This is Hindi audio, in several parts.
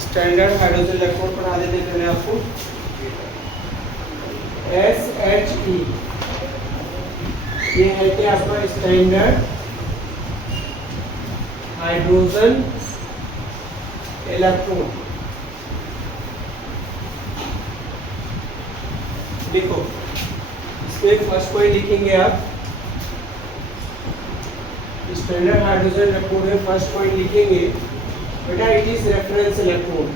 स्टैंडर्ड हाइड्रोजन इलेक्ट्रोड पढ़ा देते पहले आपको। SHE ये है कि आपका स्टैंडर्ड हाइड्रोजन इलेक्ट्रोड। देखो इसमें फर्स्ट पॉइंट लिखेंगे आप, स्टैंडर्ड हाइड्रोजन इलेक्ट्रोड में फर्स्ट पॉइंट लिखेंगे बेटा, it is reference electrode.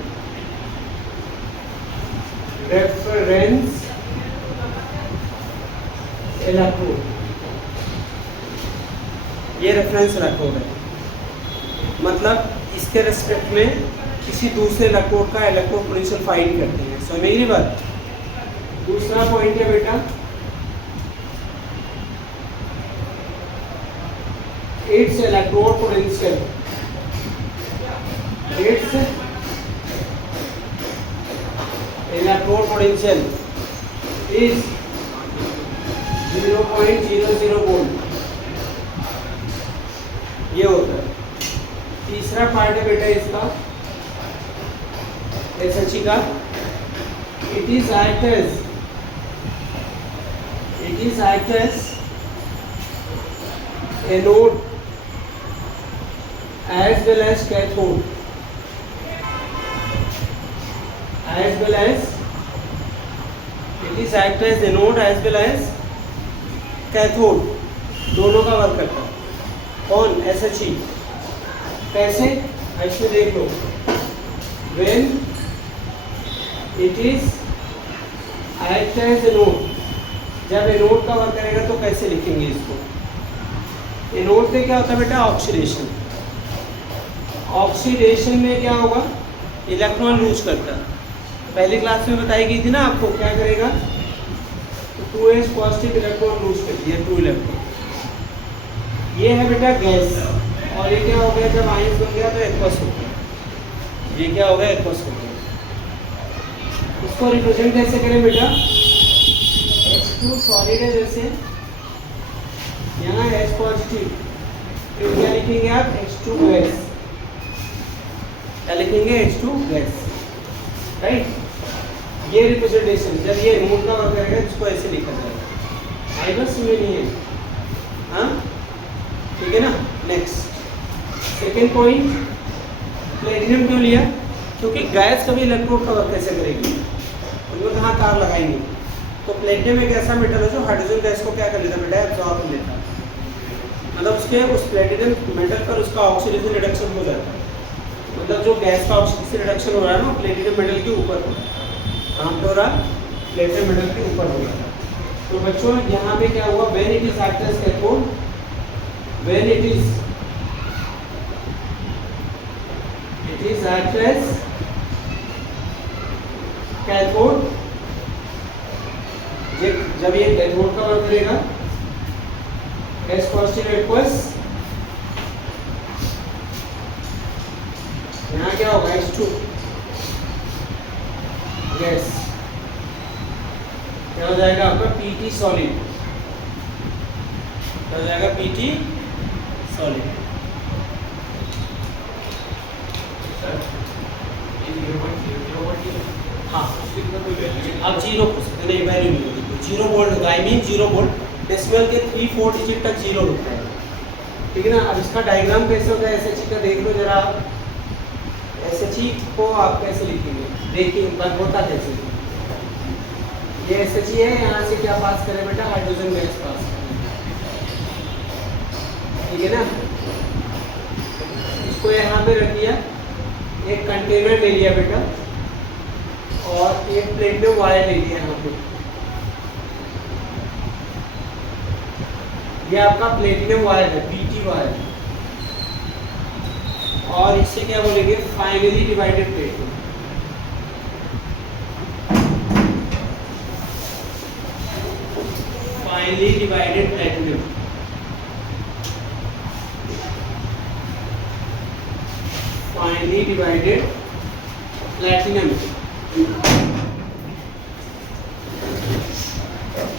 Reference electrode, ये रेफरेंस इलेक्ट्रोड है, मतलब इसके रेस्पेक्ट में किसी दूसरे इलेक्ट्रोड का इलेक्ट्रोड पोटेंशियल फाइंड करते हैं। समझ मेरी बात। दूसरा पॉइंट है बेटा, it's electrode potential, it's electrode potential is 0.00 volt, ये होता है। तीसरा पार्ट है बेटा इसका SHE का, it is act as anode as well as cathode, as well as it is act as anode as well as cathode, दोनों का वर्क करता है। कौन? SHE। कैसे? ऐसे देख लो, when it is act as anode, जब एनोड का वर्क करेगा तो कैसे लिखेंगे इसको? एनोड में क्या होता है बेटा? ऑक्सीडेशन। ऑक्सीडेशन में क्या होगा? इलेक्ट्रॉन लूज करता है। पहली क्लास में बताई गई थी ना आपको, क्या करेगा? तो 2s पॉजिटिव इलेक्ट्रॉन लूज कर दिया, 2 इलेक्ट्रॉन। ये है बेटा गैस, और ये क्या हो गया? जब आयंस बन गया तो एक्वस हो गया। ये क्या हो गया? एक्वस हो गया। इसको रिप्रेजेंट कैसे करें बेटा? H2 सॉलिड है, जैसे यहाँ H पॉजिटिव, फिर क्या लिखेंगे आप? H2 gas. क्या लिखेंगे? H2 gas, right. ये रिप्रेजेंटेशन, जब ये नोड का वर्क करेगा इसको ऐसे लिखा जाएगा। आई बस में नहीं है, हाँ ठीक है ना। नेक्स्ट सेकेंड पॉइंट, प्लेटिनम क्यों लिया? क्योंकि गैस कभी इलेक्ट्रोड का वर्क कैसे करेगी? उनको कहाँ तार लगाएंगे? तो प्लेटिनम एक ऐसा मेटल है जो हाइड्रोजन गैस को क्या कर लेता है बेटा? एब्जॉर्ब कर लेता है। मतलब उसके उस प्लेटिनम मेटल पर उसका ऑक्सीडेशन रिडक्शन हो जाता है। मतलब जो गैस का ऑक्सीडेशन रिडक्शन हो रहा है ना, प्लेटिनम मेटल के ऊपर हो रहा है। कहाँ पे हो रहा है? प्लेटिनम मेटल के ऊपर हो रहा है। तो बच्चों यहाँ पे क्या हुआ? When it is act as cathode, when it is act as cathode, जब ये कैथोड का वर्क करेगा, S पॉजिटिव एक्वस, यहाँ क्या होगा? H2 gas. क्या हो जाएगा आपका? PT solid. क्या हो जाएगा? PT solid. हाँ, अब 0 पूछ सकते नहीं, वैल्यू नहीं होगी। 0 वोल्ट होगा, आई मीन 0 वोल्ट। डेसिमल के 3-4 डिजिट तक 0 होता है, ठीक है ना। अब इसका डायग्राम कैसे होता है SHE का? देख लो जरा। SHE को आप कैसे लिखेंगे? देखिए बस होता कैसे। ये SHE है, यहाँ से क्या पास करें बेटा? हाइड्रोजन गैस पास करें, ठीक है ना। इसको यहाँ पे रख दिया, एक कंटेनर ले लिया बेटा, और एक प्लेटिनम वायर ले लिया यहाँ पे। ये आपका प्लेटिनम वायर है, PT वायर। और इससे क्या बोलेंगे? Finally divided platinum. Finally divided platinum, finally divided platinum,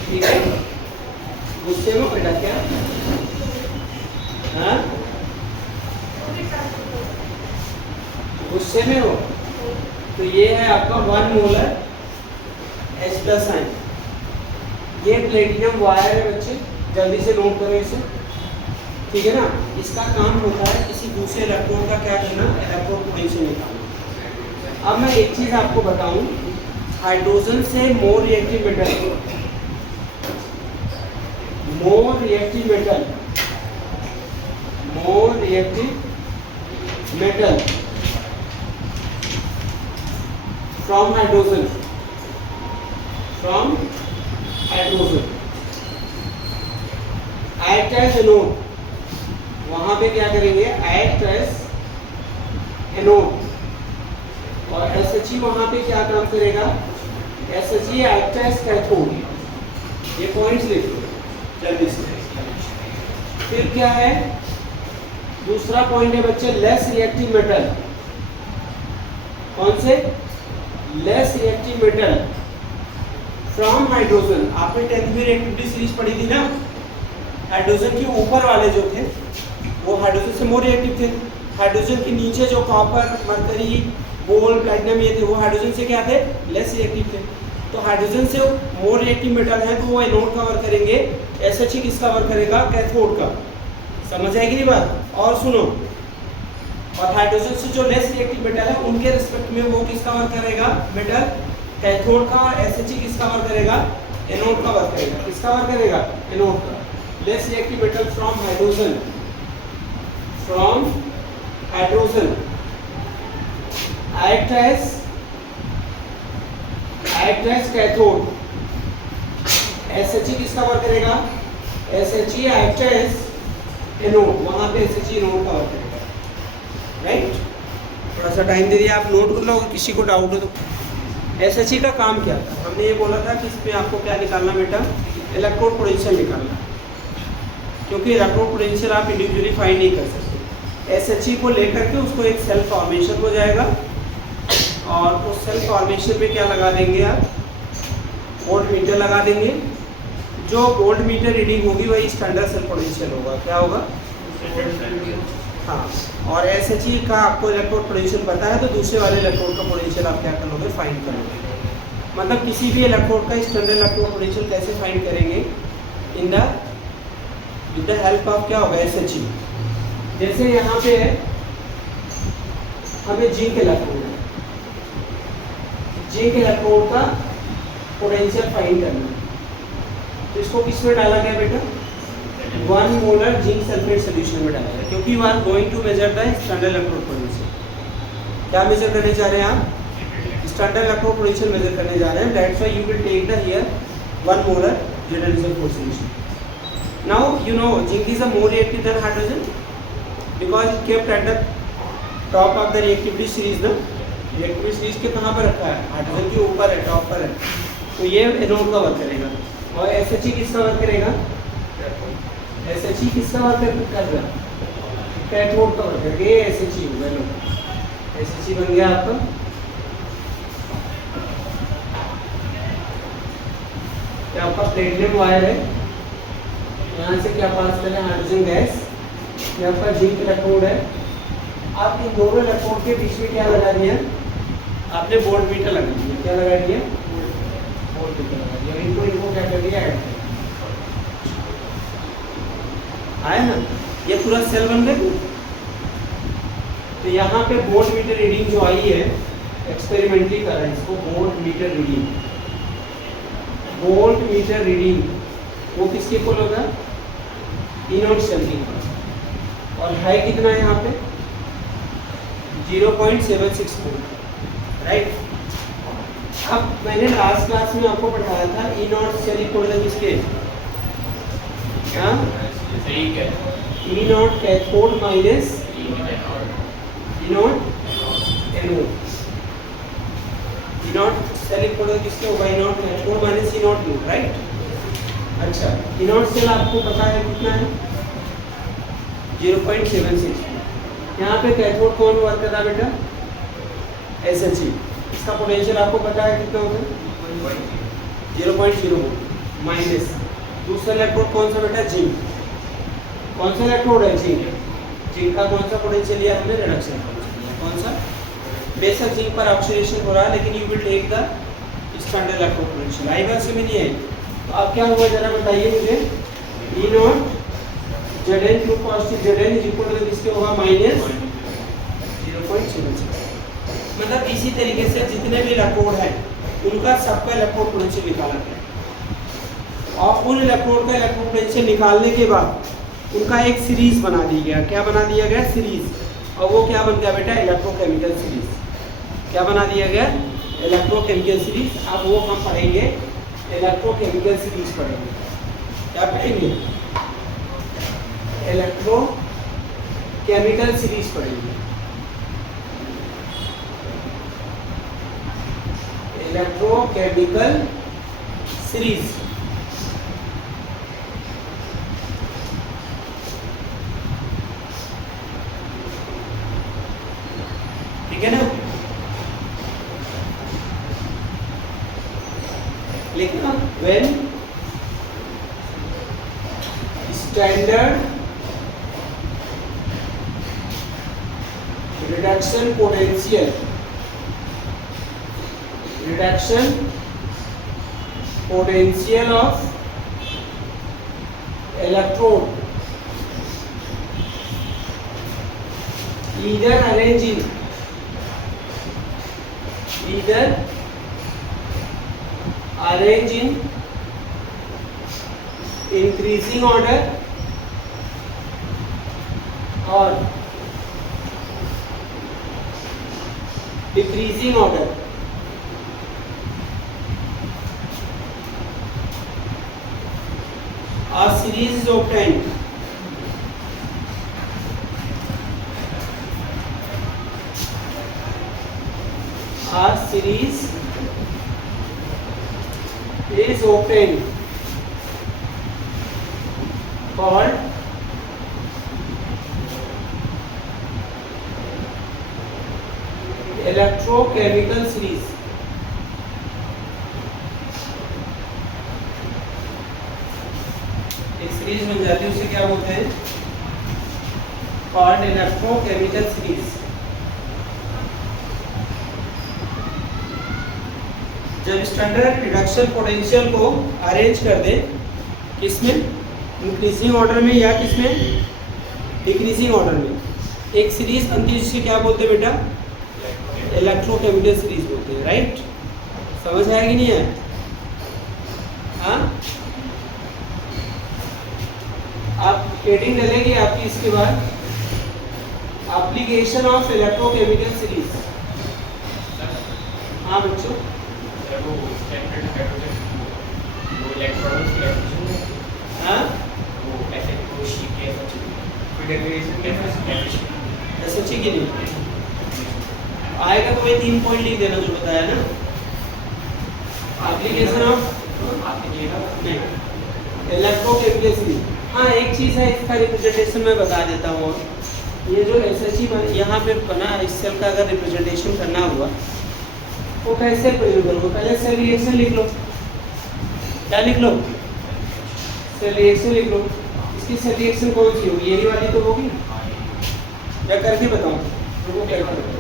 ठीक है। गुस्से में बेटा क्या? हाँ, गुस्से में हो? तो ये है आपका 1 मोलर H+ आयन। ये प्लेटिनम वायर है बच्चे, जल्दी से नोट करो इसे, ठीक है ना। इसका काम होता है किसी दूसरे इलेक्ट्रॉन का क्या करना, इलेक्ट्रॉन पोटेंशियल निकालना। अब मैं एक चीज आपको बताऊं, हाइड्रोजन से more reactive metal from hydrogen act as anode, वहां पे क्या करेंगे, एक्ट एज एनोड। और SHE वहां पे क्या काम करेगा, SHE एक्ट एज कैथोड। ये पॉइंट्स लिख लो जल्दी से। फिर क्या है, दूसरा पॉइंट है बच्चे, लेस रिएक्टिव मेटल। कौन से, less reactive metal from hydrogen. आपने 10th में रिएक्टिविटी सीरीज पढ़ी थी ना, हाइड्रोजन के ऊपर वाले जो थे वो हाइड्रोजन से मोर रिएक्टिव थे, हाइड्रोजन के नीचे जो कॉपर, मरकरी, गोल्ड, प्लैटिनम ये थे वो हाइड्रोजन से क्या थे, लेस रिएक्टिव थे। तो हाइड्रोजन से मोर रिएक्टिव मेटल है तो वो एनोड कवर करेंगे, SHE किस कवर करेगा, कैथोड का। समझ आएगी नहीं बात। और सुनो, और हाइड्रोजन से जो लेस रिएक्टिव मेटल है उनके रिस्पेक्ट में वो किस कवर करेगा, मेटल कैथोड का। और SHE किस कवर करेगा, एनोड कवर करेगा। किस कवर करेगा, एनोड का। Less reactive metal from hydrogen act as cathode. SHE किस कवर करेगा, SHE act as एनोड, वहां पे SHE एनोड कवर करेगा, राइट। थोड़ा सा टाइम दे दिया, आप नोट कर लो, किसी को डाउट हो तो। SHE का काम क्या था, हमने ये बोला था कि इसमें आपको क्या निकालना बेटा, इलेक्ट्रोड पोटेंशियल निकालना, क्योंकि इलेक्ट्रोड पोटेंशियल आप इंडिविजुअली फाइंड नहीं कर सकते। SHE को लेकर के उसको एक सेल फॉर्मेशन हो जाएगा, और उस सेल फॉर्मेशन पे क्या लगा देंगे आप, वोल्ट मीटर लगा देंगे। जो वोल्ट मीटर रीडिंग होगी वही स्टैंडर्ड सेल पोटेंशियल होगा। क्या होगा, हाँ। और SHE का आपको इलेक्ट्रोड पोटेंशियल पता है तो दूसरे वाले इलेक्ट्रोड का पोटेंशियल आप क्या कर लोगे, फाइंड कर लोगे। मतलब किसी भी इलेक्ट्रोड का स्टैंडर्ड इलेक्ट्रोड पोटेंशियल कैसे फाइंड करेंगे, विद द हेल्प ऑफ क्या होगा, SHE। जैसे यहाँ पे है, हमें जिंक इलेक्ट्रोड है, जिंक इलेक्ट्रोड का पोटेंशियल फाइंड करना है, तो इसको किस में डाला गया बेटा, 1 मोलर जिंक सल्फेट सोल्यूशन में डाला गया, क्योंकि we are going to measure the standard electrode potential. क्या मेजर करने जा रहे हैं आप, स्टैंडर्ड इलेक्ट्रोड पोटेंशियल मेजर करने जा रहे हैं। That's why you will take the here 1 molar ZnSO4 solution. Now you know zinc is a more reactive than hydrogen because it kept at the top of the reactivity series. ना reactivity series के कहाँ पर रखा है, हाइड्रोजन के ऊपर है, टॉप पर है, तो ये एनोड कवर करेगा। और SHE किस कवर करेगा, SHE किस कवर कर रहा है, कैथोड कवर करेगा। ये SHE होगा, लो SHE बन गया आपका। क्या आपका प्लेटिनम वायर है, यहाँ से क्या पास करें, हाइड्रोजन गैस। ये आपका जिंक इलेक्ट्रोड है। आप इन दोनों इलेक्ट्रोड के बीच में क्या लगा दिया, आपने वोल्ट मीटर लगा दिया। क्या लगा दिया, वोल्ट मीटर लगा दिया। इनको क्या कर दिया, ऐड आया ना, ये पूरा सेल बन गया। तो यहाँ पे वोल्ट मीटर रीडिंग जो आई है, एक्सपेरिमेंटली कर रहे हैं इसको, volt meter reading. Volt meter reading वो किसके इक्वल होगा, इनोड सेल की। और हाई कितना है यहाँ पे, 0.76 वोल्ट, राइट। अब मैंने लास्ट क्लास में आपको पढ़ाया था इनोड सेल इक्वल है किसके, क्या, E naught cathode minus E naught anode. E naught cell equal है किसके होगा, E naught cathode minus E naught anode, right. अच्छा, इनोड सेल आपको पता है कितना है, 0.76। यहाँ पे कैथोड कौन वर्क कर रहा है बेटा, SHE। इसका पोटेंशियल आपको पता है कितना होता है, 0.0 माइनस। दूसरा इलेक्ट्रोड कौन सा बेटा, जिंक। कौन सा इलेक्ट्रोड है, जिंक। जिंक का कौन सा पोटेंशियल लिया हमने, रिडक्शन पोटेंशियल। कौन सा, बेशक जिंक पर ऑक्सीडेशन हो रहा है, लेकिन you will take the standard electro potential. आई बात समझ नहीं आई? तो अब क्या हुआ जरा बताइए मुझे। E naught Zn two positive Zn is equal to किसके होगा माइनस 0.76। मतलब इसी तरीके से जितने भी इलेक्ट्रोड हैं उनका सबका इलेक्ट्रोड पोटेंशियल निकाला गया और उन इलेक्ट्रोड का इलेक्ट्रोड पोटेंशियल निकालने के बाद उनका एक सीरीज बना दिया गया। क्या बना दिया गया? सीरीज। और वो क्या बन गया बेटा? Electrochemical series. क्या बना दिया गया? Electrochemical series. अब वो हम पढ़ेंगे इलेक्ट्रोकेमिकल सीरीज पढ़ेंगे। क्या पढ़ेंगे? इलेक्ट्रोकेमिकल सीरीज पढ़ेंगे। Electrochemical series. ठीक है ना? लिखना when standard reduction potential of electrode either arrange in increasing order or decreasing order, a series is obtained called electrochemical series। एक सीरीज बन जाती है उसे क्या बोलते हैं? called electrochemical series। जब स्टैंडर्ड रिडक्शन पोटेंशियल को अरेंज कर दें किसमें? इंक्रीजिंग ऑर्डर में या किसमें? डिक्रीजिंग ऑर्डर में। एक सीरीज बनती है जिसे क्या बोलते हैं बेटा? इलेक्ट्रोकेमिकल सीरीज बोलते हैं। राइट? समझ आया कि नहीं है? हाँ, आप हेडिंग डलेगी आपकी इसके बाद एप्लीकेशन ऑफ इलेक्ट्रोकेमिकल सीरीज। हाँ बच्चों, सच्ची की नहीं आएगा तो वही 3 पॉइंट लिख देना जो बताया ना। Application of electrochemical series. हाँ, एक चीज़ है इसका रिप्रेजेंटेशन मैं बता देता हूँ। ये जो SHE यहाँ पे बना इस सेल का अगर रिप्रेजेंटेशन करना हुआ वो कैसे प्रयोग करोगे? पहले सेल रिएक्शन लिख लो। क्या लिख लो? सेल रिएक्शन लिख लो। इसकी सेल रिएक्शन कौन सी होगी? यही वाली तो होगी। क्या करके बताऊँ? वो करके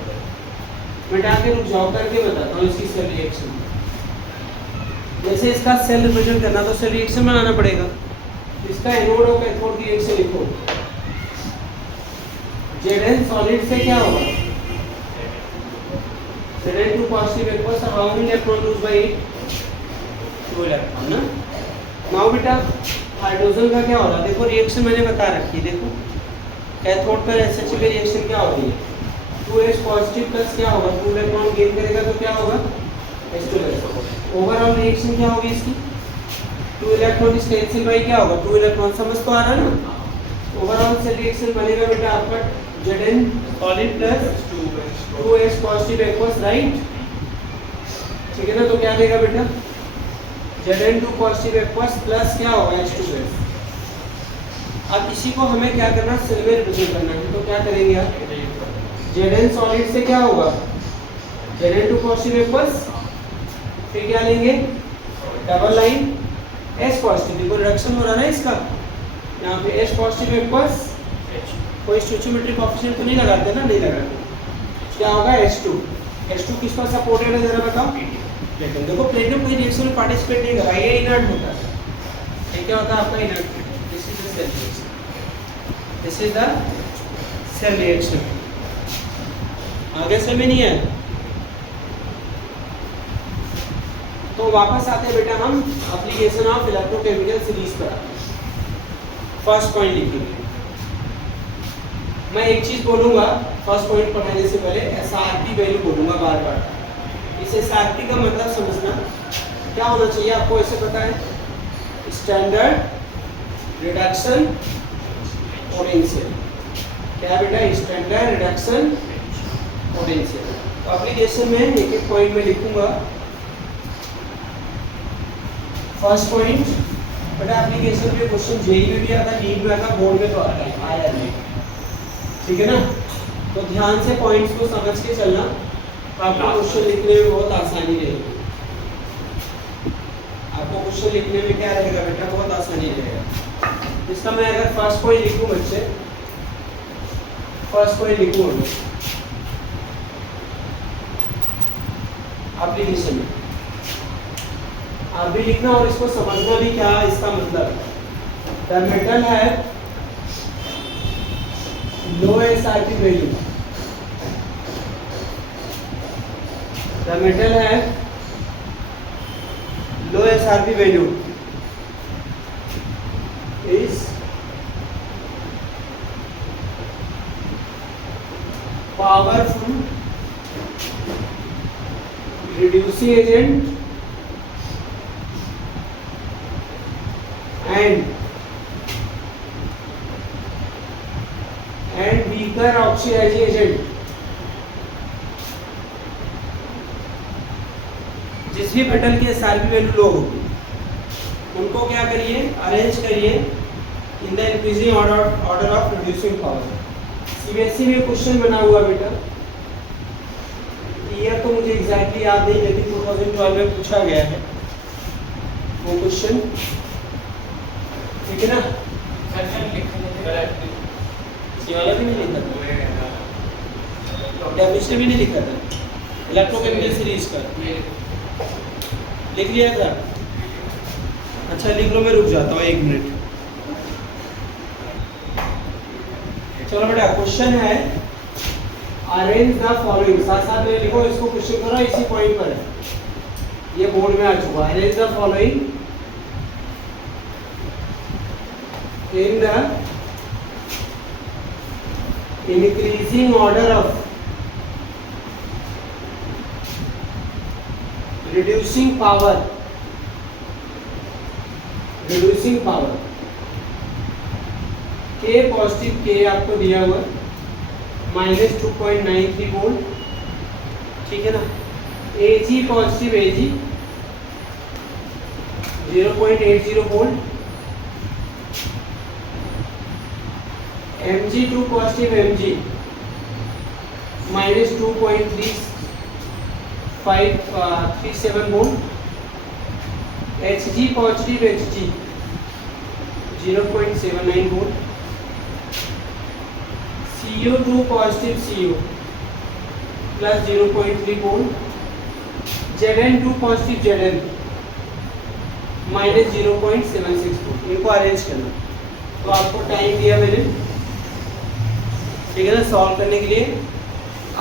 मिटा के रुक जाओ, करके बताता हूँ इसकी सेल रिएक्शन। जैसे इसका सेल रिप्रेजेंट करना तो सेल रिएक्शन बनाना पड़ेगा। इसका एनोड और कैथोड की रिएक्शन लिखो। Zn सॉलिड से क्या होगा? Zn two positive aqueous how many electron lose by 2 electron ना। नाउ बेटा हाइड्रोजन का क्या हो रहा है? देखो रिएक्शन मैंने बता रखी है। देखो कैथोड पर SH की रिएक्शन क्या हो रही है? 2H पॉजिटिव प्लस क्या होगा? 2 इलेक्ट्रॉन गेन करेगा तो क्या होगा? H2। ओवरऑल रिएक्शन क्या होगी इसकी? 2 इलेक्ट्रॉन इस कैंसिल बाय क्या होगा? 2 इलेक्ट्रॉन। समझ तो आ रहा है ना? ओवरऑल सेल रिएक्शन बनेगा बेटा आपका Zn solid plus 2H positive aqueous. Right? ठीक है ना? तो क्या देगा बेटा? Zn 2 पॉजिटिव एक्वस प्लस क्या होगा? H2। अब इसी को हमें क्या करना? सेल में रिप्रेजेंट करना है। तो क्या करेंगे आप? Zn सॉलिड से क्या होगा? Zn 2 पॉजिटिव एक्वस, फिर क्या लेंगे? Double line H positive. देखो रिडक्शन हो रहा है ना इसका। यहाँ पे H पॉजिटिव एक्वस कोई स्टोइचियोमेट्रिक कोएफिशिएंट तो नहीं लगाते ना? नहीं लगाते। क्या होगा? H2। H2 किस पर सपोर्टेड है जरा बताओ? प्लेटिनम। देखो प्लेटिनम कोई रिएक्शन में पार्टिसिपेट नहीं कर रहा है, ये इनर्ट होता है। ये क्या होता है आपका? Inert. This is the cell reaction, this is the cell reaction. आगे से में नहीं है। तो वापस आते हैं बेटा हम एप्लीकेशन ऑफ इलेक्ट्रोकेमिकल सीरीज पर। फर्स्ट पॉइंट लिखेंगे। मैं एक चीज बोलूंगा फर्स्ट पॉइंट पढ़ाने से पहले, एसआरपी वैल्यू बोलूंगा बार बार। इस एसआरपी का मतलब समझना क्या होना चाहिए आपको, ऐसे पता है? Standard reduction potential. क्या बेटा? Standard reduction potential. तो एप्लीकेशन में एक एक पॉइंट में लिखूंगा। फर्स्ट पॉइंट बेटा एप्लीकेशन में क्वेश्चन जेई में भी आता है, नीट में आता है, बोर्ड में तो आता है, आया नहीं, ठीक है ना? तो ध्यान से पॉइंट्स को समझ के चलना, आपको क्वेश्चन लिखने में बहुत आसानी रहेगी। आपको क्वेश्चन लिखने में क्या रहेगा बेटा? बहुत आसानी रहेगा। इसका मैं अगर फर्स्ट पॉइंट लिखूं बच्चे, फर्स्ट पॉइंट लिखूं एप्लीकेशन में, आप भी लिखना और इसको समझना भी क्या इसका मतलब। द मेटल है low SRP value, the metal है low SRP value is powerful reducing agent and weaker oxidizing agent। जिस भी मेटल की एसआरपी वैल्यू लो होगी उनको क्या करिए? अरेंज करिए in the increasing order of reducing power. CBSE में क्वेश्चन बना हुआ बेटा, ईयर तो मुझे एग्जैक्टली याद नहीं, लेकिन 2012 में पूछा गया है वो क्वेश्चन, ठीक है ना? ये वाला भी नहीं लिखा था, केमिस्ट्री भी नहीं लिखा था, इलेक्ट्रोकेमिकल सीरीज का लिख लिया था। अच्छा लिख लो, मैं रुक जाता हूँ 1 मिनट। चलो बेटा क्वेश्चन है अरेंज द फॉलोइंग, साथ साथ में लिखो इसको, क्वेश्चन करो इसी पॉइंट पर है, ये बोर्ड में आ चुका है। Arrange the following in the increasing order of reducing power, reducing power. के पॉजिटिव, के आपको दिया हुआ -2.93 वोल्ट, ठीक है ना? एजी पॉजिटिव, एजी 0.80 volt, Mg2 positive, Mg -2.37 volt, Hg positive, Hg 0.79 volt, CO2 positive, CO plus 0.3 volt, Zn2 positive, Zn -0.76 volt. इनको अरेंज करना, तो आपको टाइम दिया मैंने, ठीक है ना, सॉल्व करने के लिए।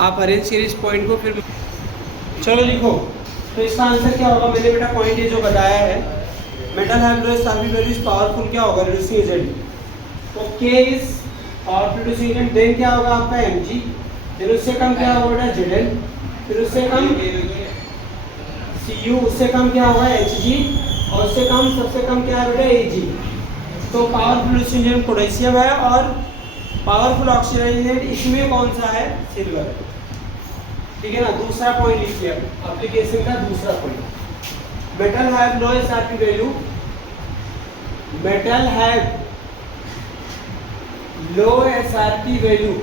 आप अरेंज करिए इस पॉइंट को, फिर चलो लिखो। तो इसका आंसर क्या होगा? मैंने बेटा पॉइंट ये जो बताया है, metal have low SRP value is powerful, क्या होगा? Reducing agent. तो K is powerful reducing agent, then क्या होगा आपका Mg, फिर उससे कम क्या होगा बेटा Zn, फिर उससे कम Cu, उससे कम क्या होगा Hg, और उससे कम सबसे कम क्या है बेटा Ag। तो पावरफुल रिड्यूसिंग एजेंट पोटेशियम है और पावरफुल ऑक्सीडाइजिंग एजेंट इसमें कौन सा है? सिल्वर, ठीक है ना? दूसरा पॉइंट लिखिए एप्लीकेशन का दूसरा point, metal have low SRP value, metal have low SRP value,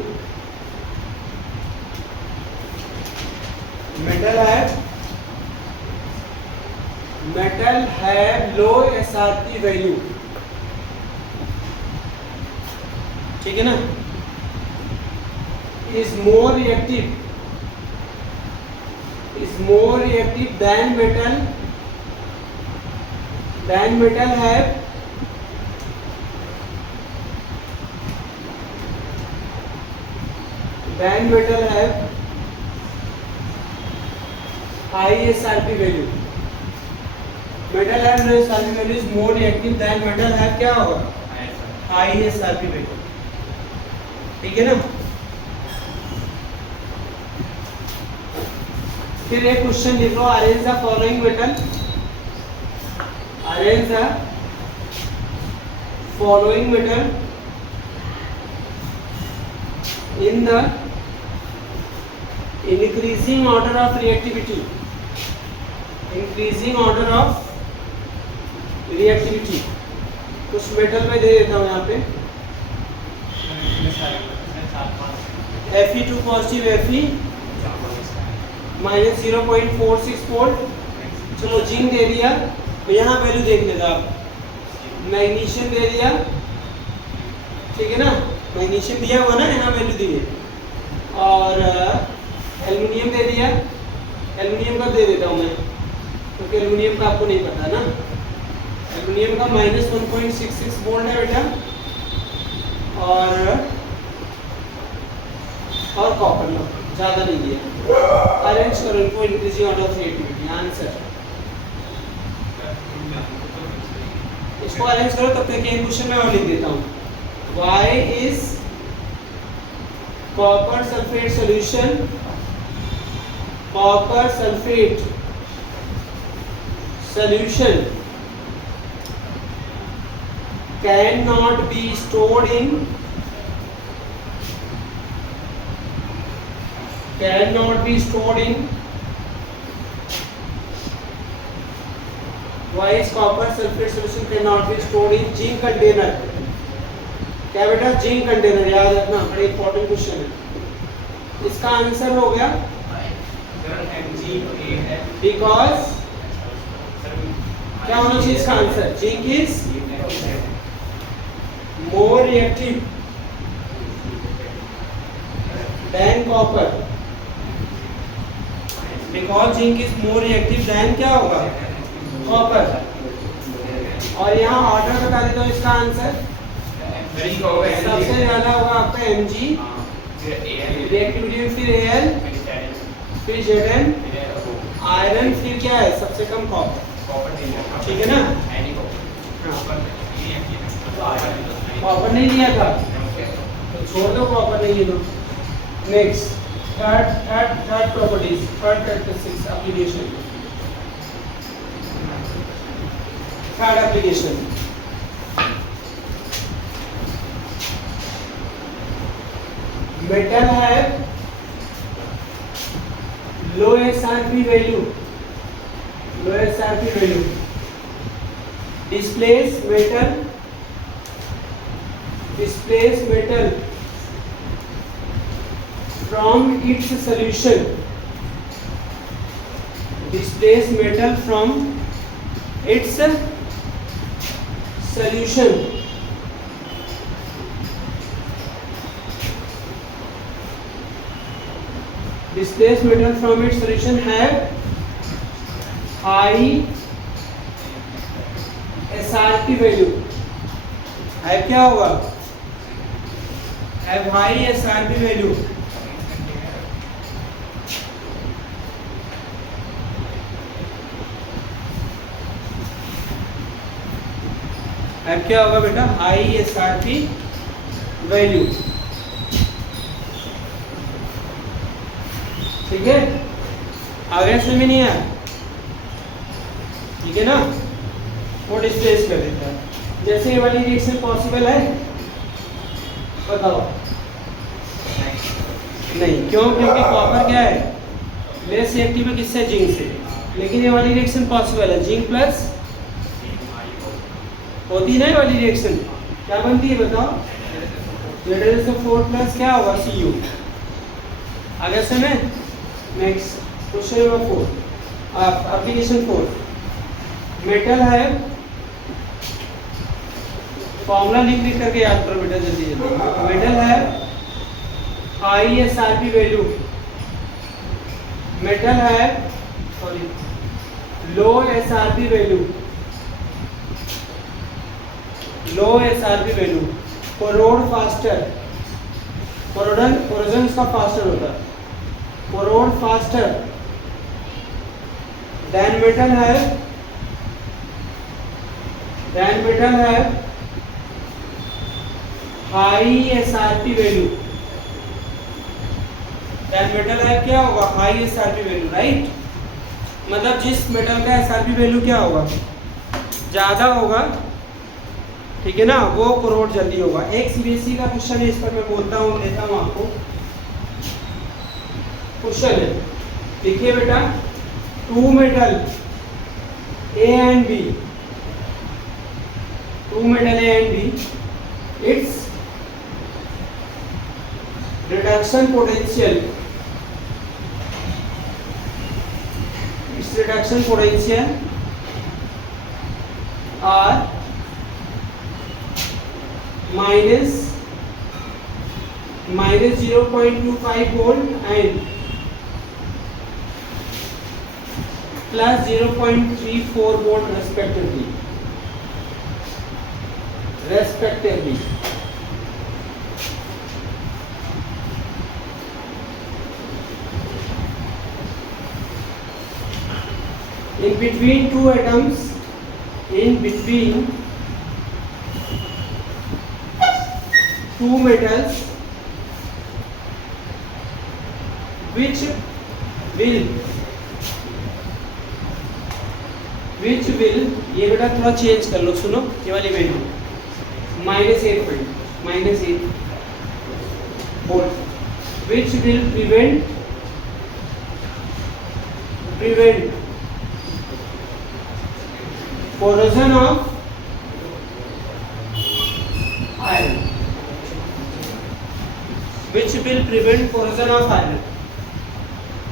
metal have low SRP value, ठीक है ना? Is more reactive is more reactive than metal have high SRP value. Metal have no SRP value is more reactive than metal have क्या होगा? High SRP value. ठीक है ना? फिर एक क्वेश्चन लिखो, arrange the following metal, arrange the following metal in the increasing order of reactivity, increasing order of reactivity. कुछ मेटल में दे देता हूँ यहाँ पे Fe2 positive, Fe minus 0.46 volt. चलो जिंक दे दिया, तो यहाँ वैल्यू देख लेगा आप. मैग्नीशियम दे दिया, ठीक है ना, मैग्नीशियम दिया हुआ ना, यहाँ वैल्यू दी है. और एल्युमिनियम दे दिया, एल्युमिनियम का दे देता हूँ मैं, क्योंकि एल्युमिनियम का आपको नहीं पता ना. एल्युमिनियम का माइनस 1.66 वोल्ट है बेटा. और कॉपर लो, ज़्यादा नहीं दिया. अरेंज करो इनको increasing order of reactivity. Answer इसको अरेंज करो, तब तक एक क्वेश्चन में और लिख देता हूँ. Why is copper sulfate solution, copper sulfate solution cannot be stored in, why is copper sulfate solution cannot be stored in zinc container? क्या बेटा? Zinc container. याद रखना, बड़ा इंपॉर्टेंट क्वेश्चन है. इसका आंसर हो गया बिकॉज क्या होना चाहिए इसका answer? Zinc is more reactive than copper. Because zinc is more reactive than क्या होगा? कॉपर. और यहाँ ऑर्डर बता देता हूँ इसका आंसर. सबसे ज्यादा होगा आपका Mg रिएक्टिविटी, फिर Al, फिर Zn, आयरन, फिर क्या है सबसे कम? कॉपर. ठीक है ना? कॉपर नहीं लिया था तो छोड़ दो, कॉपर नहीं लो. Next third properties, third characteristics application. Third application, metal have low SRP value, displace metal from its solution, displace metal from its solution. Displaced metal from its solution have high SRP value. है क्या होगा? Have high SRP value. है क्या होगा बेटा? High SRP value. ठीक है, आगे समझ में नहीं आया? ठीक है ना? वो डिस्प्लेस कर देता है. जैसे ये वाली रिएक्शन पॉसिबल है, बताओ? नहीं. क्यों? क्योंकि कॉपर क्या है? लेस रिएक्टिव है किससे? जिंक से. लेकिन ये वाली रिएक्शन पॉसिबल है. जिंक प्लस होती है ना ये वाली रिएक्शन, क्या बनती है बताओ? Zn4 प्लस क्या होगा? Cu. आगे से मैं next question number 4, application 4. Metal है, फॉर्मूला लिख करके याद करो बेटा जल्दी जल्दी. मेटल है हाई SRP वैल्यू, मेटल है sorry, low SRP value, low SRP value, corrode faster, corrosion इसका फास्टर होता है, कोरोड फास्टर देन मेटल है high SRP value, then metal है क्या होगा, हाई एसआरपी वैल्यू, राइट। मतलब जिस मेटल का एसआरपी वैल्यू क्या होगा, ज्यादा होगा, ठीक है ना, वो कोरोड जल्दी होगा। एक सीबीएसई का क्वेश्चन है, इस पर मैं बोलता हूँ, देता हूँ आपको। क्वेश्चन है, देखिए बेटा, two metal A and B, two metal A and B, it's reduction potential, reduction potential are minus 0.25 volt and plus 0.34 volt respectively. In between two atoms, in between two metals, which will ये बेटा थोड़ा चेंज कर लो, सुनो ये वाली value -8 volt, which will prevent corrosion of iron, which will prevent corrosion of iron.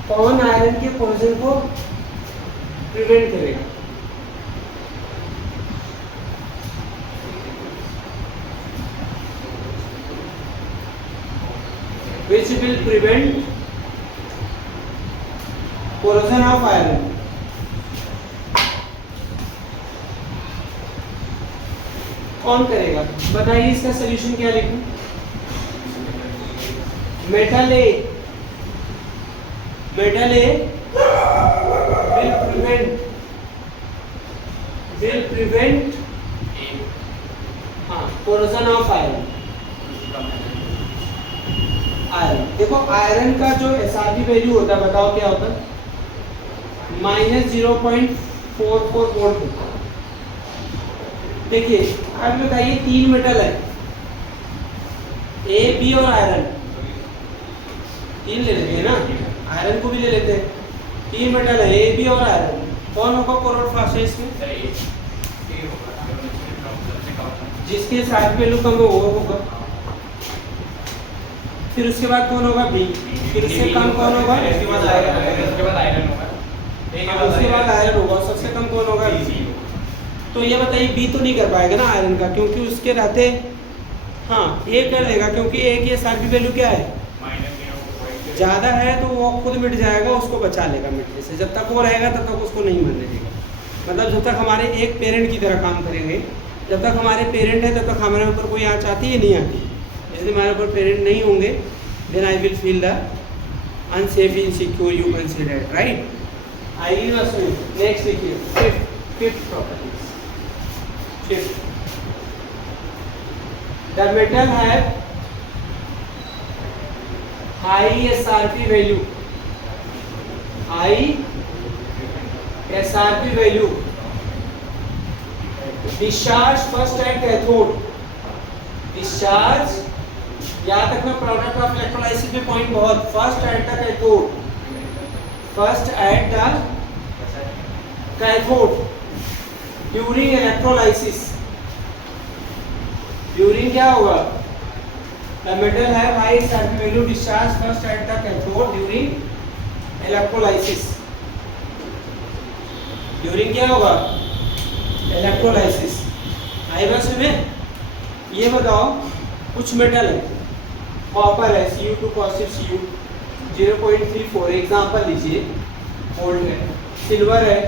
कौन आयरन के corrosion को प्रिवेंट करेगा? Which will prevent corrosion of iron. कौन करेगा? बताइए इसका सॉल्यूशन क्या लिखूं? Metal A will prevent corrosion of iron. देखो आयरन का जो एसआरपी वैल्यू होता है, बताओ क्या होता है? -0.44 वोल्ट होता है। देखिए अब बताइए, तीन मेटल है, ए बी और आयरन, तीन ले लेते हैं ना, आयरन को भी ले लेते हैं, तीन मेटल है ए बी और आयरन, कौन होगा कोरोड फास्टर इसमें? जिसके एसआरपी वैल्यू कम हो वो होगा। फिर उसके बाद कौन होगा? बी। फिर उससे कम कौन होगा? उसके बाद आयरन होगा। सबसे कम कौन होगा? बी। तो ये बताइए बी तो नहीं कर पाएगा ना आयरन का, क्योंकि उसके रहते ए कर देगा, क्योंकि ए की एसआरपी वैल्यू क्या है? ज़्यादा है तो वो खुद मिट जाएगा, उसको बचा लेगा मिटने से। जब तक वो रहेगा तब तक उसको नहीं मरने देगा। मतलब जब तक हमारे एक पेरेंट की तरह काम करेंगे, जब तक हमारे पेरेंट है तब तक हमारे ऊपर कोई आँच आती है नहीं आती। यदि हमारे ऊपर पेरेंट नहीं होंगे, then I will feel the unsafe insecure, you consider, right. आइए ना सुनिए, नेक्स्ट देखिए, fifth properties. The metal have high SRP value. High SRP value. Discharge first at cathode. Discharge याद रखना, प्रोडक्ट ऑफ इलेक्ट्रोलाइसिस में पॉइंट बहुत, first at the cathode, first at the cathode during electrolysis. During क्या होगा? The metal have high SRP value, discharge first at the cathode during electrolysis. During क्या होगा? इलेक्ट्रोलाइसिस। आई बस में ये बताओ, कुछ मेटल है, कॉपर है Cu2 पॉजिटिव Cu 0.34 एग्जांपल लीजिए, वोल्ट है, सिल्वर है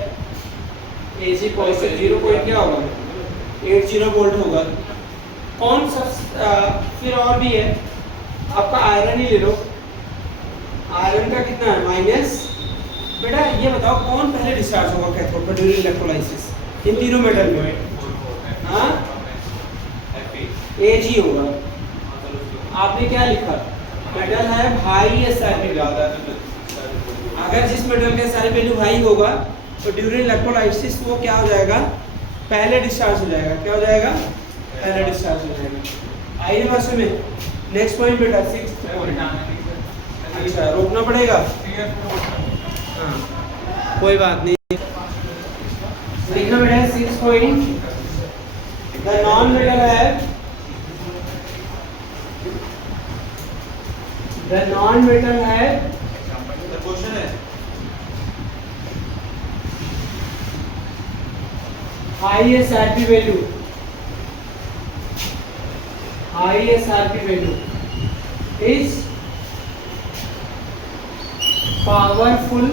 Ag पॉजिटिव 0 पॉइंट क्या होगा 80 वोल्ट होगा। कौन सा फिर और भी है, आपका आयरन ही ले लो, आयरन का कितना है माइनस। बेटा ये बताओ कौन पहले डिस्चार्ज होगा कैथोड पर ड्यूरिंग इलेक्ट्रोलाइसिस इन तीनों मेटल में? हाँ Ag होगा। आपने क्या लिखा, मेटल है हाई SiP ज़्यादा, अगर जिस मेटल का SiP वैल्यू हाई होगा तो ड्यूरिंग इलेक्ट्रोलाइसिस वो क्या हो जाएगा, पहले डिस्चार्ज हो जाएगा। क्या हो जाएगा, पहले डिस्चार्ज हो जाएगा। आई भाषा में नेक्स्ट पॉइंट बेटा 6 पॉइंट। अच्छा रोकना पड़ेगा, हाँ कोई बात नहीं, लिखना बेटा 6 पॉइंट। द नॉन मेटल है, द नॉन मेटल है क्वेश्चन है high SiP value, high SiP value is powerful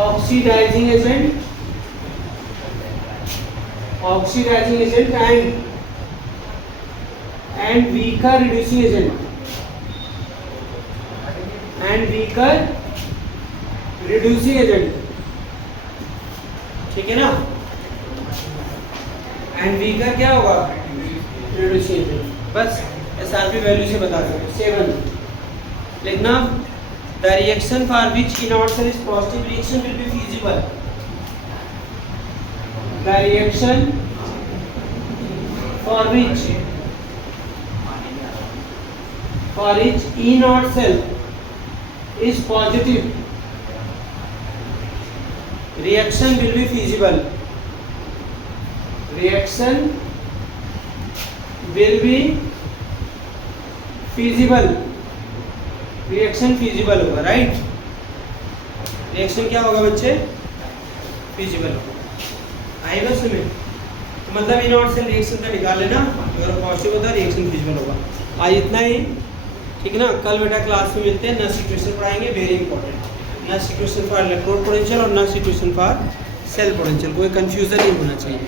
oxidizing agent, oxidizing agent and weaker reducing agent, and weaker reducing agent, ठीक है ना। and weaker क्या होगा, reducing agent। बस SiP वैल्यू से बता सकते। 7 लिखना, the reaction for which inert cell is positive reaction will be feasible, the reaction for which E naught cell is positive reaction will be feasible, reaction will be feasible, reaction feasible होगा, राइट। रिएक्शन क्या होगा बच्चे, feasible होगा। आई बस में तो मतलब ई नॉट सेल रिएक्शन का निकाल लेना, अगर पॉजिटिव होता है रिएक्शन फिजिबल होगा। आज इतना ही, ठीक ना। कल बेटा क्लास में मिलते हैं, नेक्स्ट सिचुएशन पढ़ाएंगे, very important. Next situation for electrode potential और next situation for cell potential, कोई कंफ्यूजन नहीं होना चाहिए।